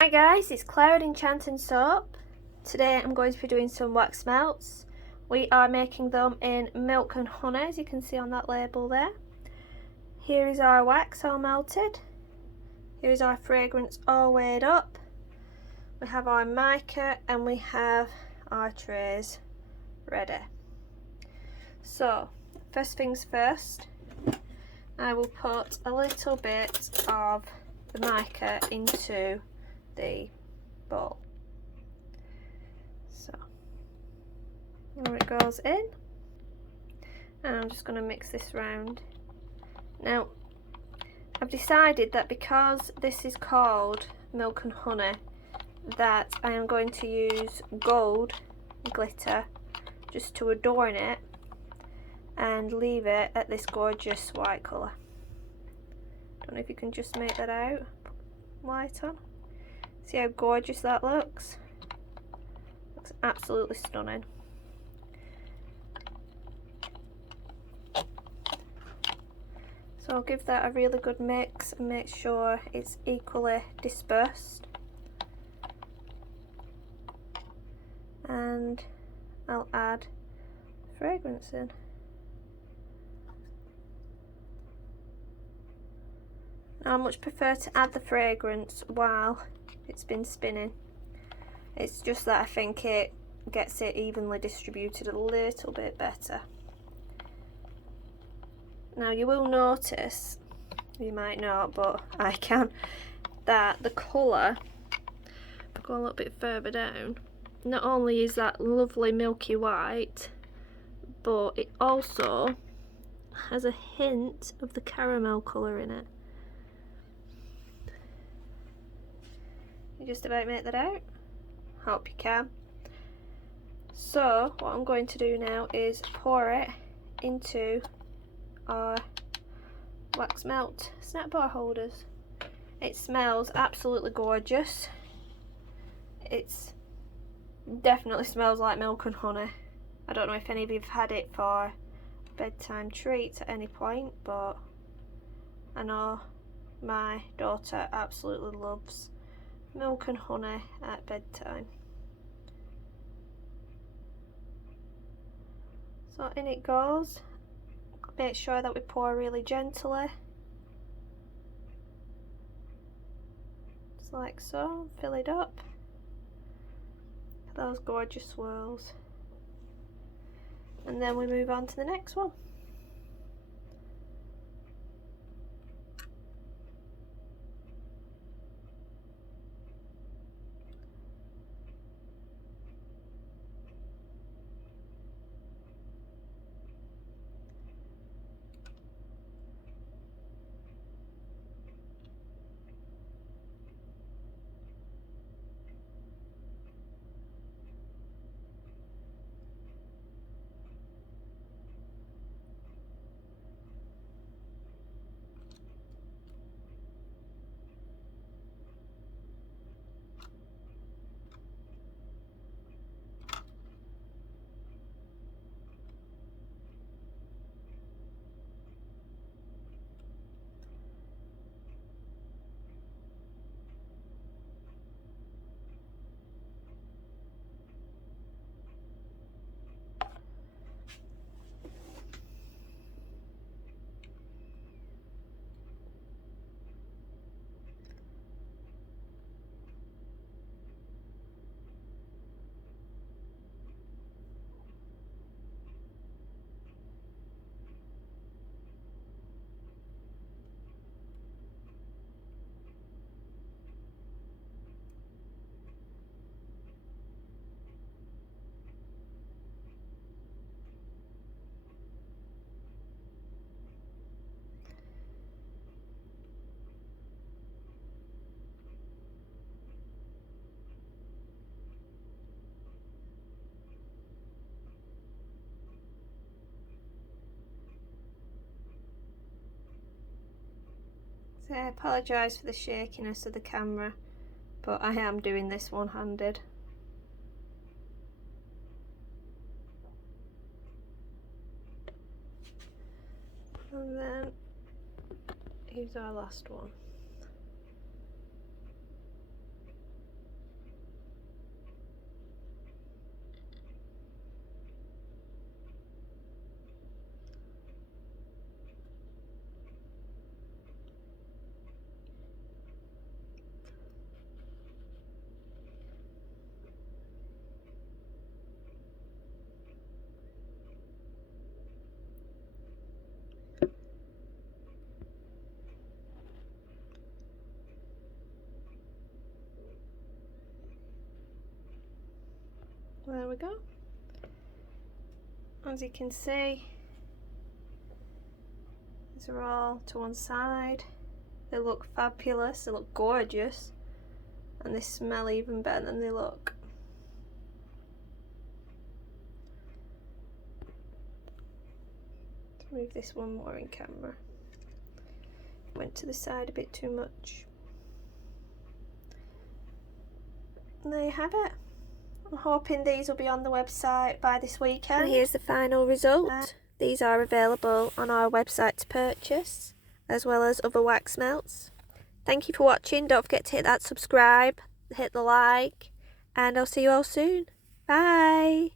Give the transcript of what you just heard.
Hi guys, it's Claire at Enchanting Soap. Today I'm going to be doing some wax melts. We are making them in milk and honey, as you can see on that label there. Here is our wax all melted. Here is our fragrance all weighed up. We have our mica and we have our trays ready. So, first things first, I will put a little bit of the mica into the bowl. So there it goes in, and I'm just going to mix this round. Now I've decided that because this is called milk and honey, that I am going to use gold glitter just to adorn it and leave it at this gorgeous white colour. Don't know if you can just make that out. Light on. See how gorgeous that looks? Looks absolutely stunning. So I'll give that a really good mix and make sure it's equally dispersed. And I'll add fragrance in. Now I much prefer to add the fragrance while it's been spinning. It's just that I think it gets it evenly distributed a little bit better. Now you will notice, you might not, but I can, that the colour, if I go a little bit further down, not only is that lovely milky white, but it also has a hint of the caramel colour in it. You just about make that out? Hope you can. So what I'm going to do now is pour it into our wax melt snack bar holders. It smells absolutely gorgeous. It's definitely smells like milk and honey. I don't know if any of you have had it for bedtime treats at any point, but I know my daughter absolutely loves milk and honey at bedtime. So in it goes. Make sure that we pour really gently, just like so. Fill it up. Those gorgeous swirls, and then we move on to the next one. So I apologise for the shakiness of the camera, but I am doing this one-handed. And then here's our last one. There we go. As you can see, these are all to one side. They look fabulous, they look gorgeous, and they smell even better than they look. Let's move this one more in camera. Went to the side a bit too much. And there you have it. I'm hoping these will be on the website by this weekend. And here's the final result. These are available on our website to purchase, as well as other wax melts. Thank you for watching. Don't forget to hit that subscribe, hit the like, and I'll see you all soon. Bye!